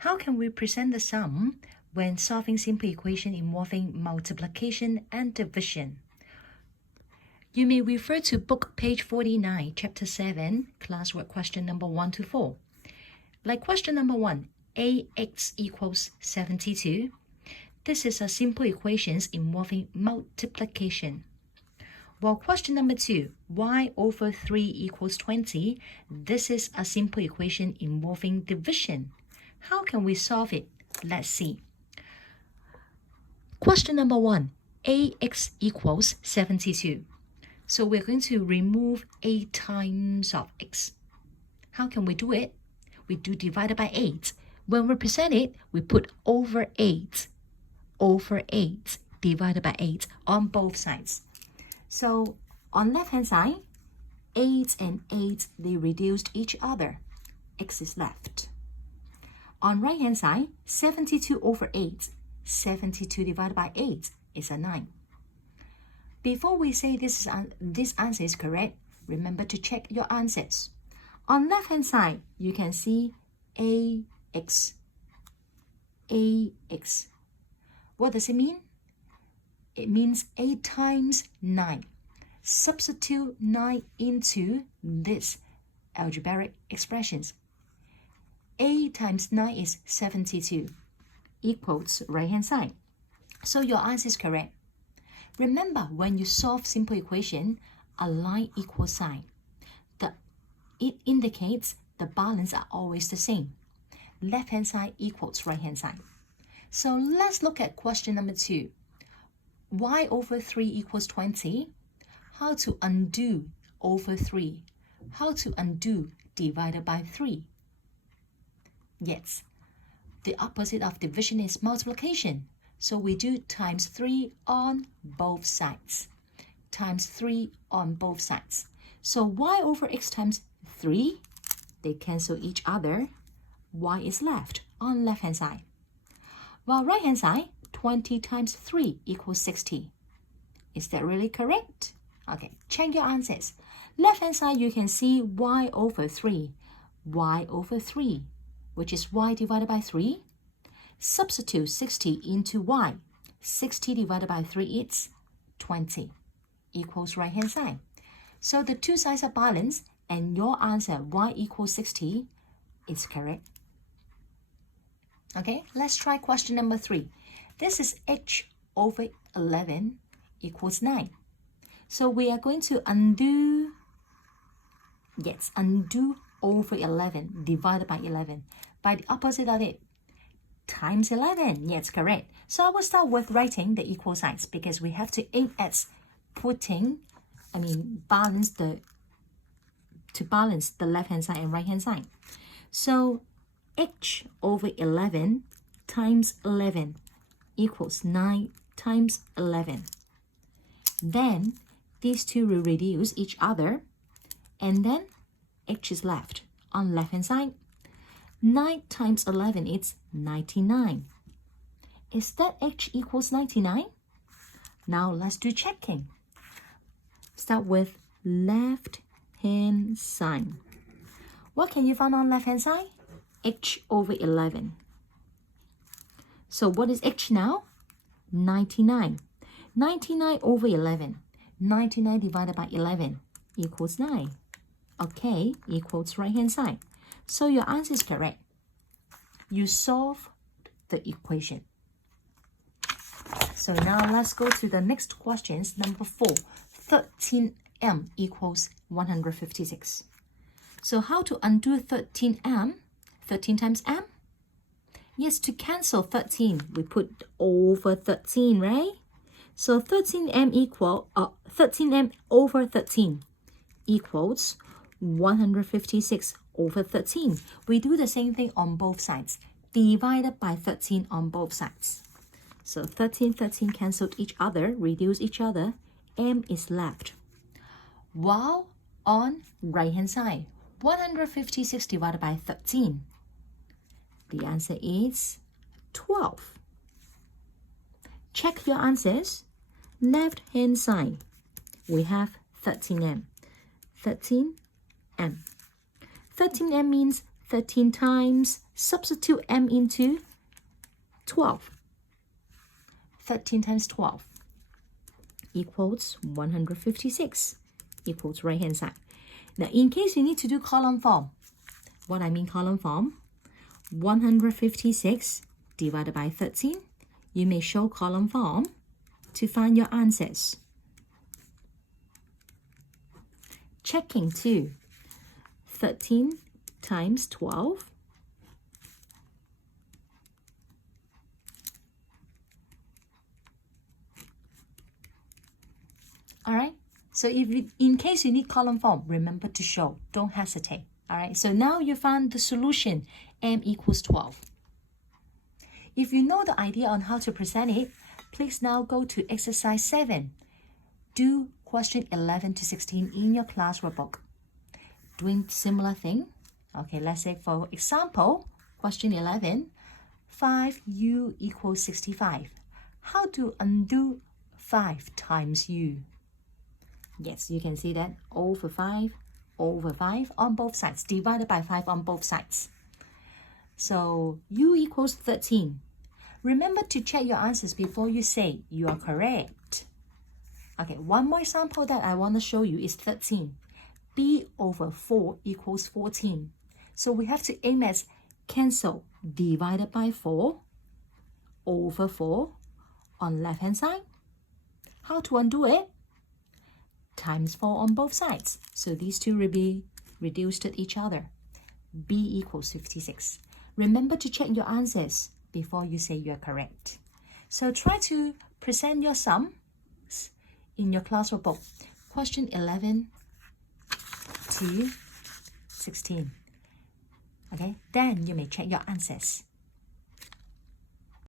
How can we present the sum when solving simple equation involving multiplication and division? You may refer to book page 49, chapter 7, classwork question number 1 to 4. Like question number 1, ax equals 72. This is a simple equation involving multiplication. While question number 2, y over 3 equals 20. This is a simple equation involving division. How can we solve it? Let's see. Question number 1, ax equals 72. So we're going to remove a times of x. How can we do it? We do divided by 8. When we present it, we put over 8 divided by 8 on both sides. So on left-hand side, 8 and 8, they reduced each other. X is left. On right-hand side, 72 over 8. 72 divided by 8 is a 9. Before we say this answer is correct, remember to check your answers. On left-hand side, you can see ax. ax. What does it mean? It means 8 times 9. Substitute 9 into this algebraic expressions. 8 times 9 is 72, equals right-hand side. So your answer is correct. Remember, when you solve simple equation, a line equals sign. It indicates the balance are always the same. Left-hand side equals right-hand side. So let's look at question number 2. Y over 3 equals 20. How to undo over 3? How to undo divided by 3? Yes, the opposite of division is multiplication. So we do times 3 on both sides. Times 3 on both sides. So y over x times 3, they cancel each other. Y is left on left-hand side. While right-hand side, 20 times 3 equals 60. Is that really correct? Okay, check your answers. Left-hand side, you can see y over 3. Y over 3, which is y divided by 3. Substitute 60 into y. 60 divided by 3 is 20, equals right-hand side. So the two sides are balanced, and your answer, y equals 60, is correct. Okay, let's try question number 3. This is h over 11 equals 9. So we are going to undo over 11 divided by 11 by the opposite of it, times 11. Yes, correct. So I will start with writing the equal signs because we have to aim at balance the left-hand side and right-hand side. So h over 11 times 11 equals 9 times 11. Then these two will reduce each other, and then h is left on left-hand side. 9 times 11 is 99. Is that h equals 99? Now let's do checking. Start with left-hand side. What can you find on left-hand side? H over 11. So what is h now? 99. 99 over 11. 99 divided by 11 equals 9. Okay, equals right-hand side. So your answer is correct. You solve the equation. So now let's go to the next questions. Number 4, 13m equals 156. So how to undo 13m? 13 times m? Yes, to cancel 13, we put over 13, right? So 13m over 13 equals 156 over 13. We do the same thing on both sides. Divided by 13 on both sides. So 13 canceled each other, reduce each other. M is left. While on right-hand side, 156 divided by 13. The answer is 12. Check your answers. Left-hand side, we have 13m. 13m. 13m means 13 times, substitute m into 12. 13 times 12 equals 156, equals right-hand side. Now, in case you need to do column form, what I mean column form, 156 divided by 13, you may show column form to find your answers. Checking 2, 13 times 12 all right, so in case you need column form, remember to show, don't hesitate. All right, so now you found the solution, m equals 12. If you know the idea on how to present it, please now go to exercise 7. Do question 11 to 16 in your class workbook. Doing similar thing. Okay, let's say for example, question 11, 5u equals 65. How to undo 5 times u? Yes, you can see that over 5 on both sides, divided by 5 on both sides. So u equals 13. Remember to check your answers before you say you are correct. Okay, one more example that I want to show you is 13. b over 4 equals 14. So we have to aim at cancel divided by 4 over 4 on left-hand side. How to undo it? Times 4 on both sides. So these two will be reduced to each other. b equals 56. Remember to check your answers before you say you are correct. So try to present your sums in your class workbook. Question 11 to 16. Okay, then you may check your answers.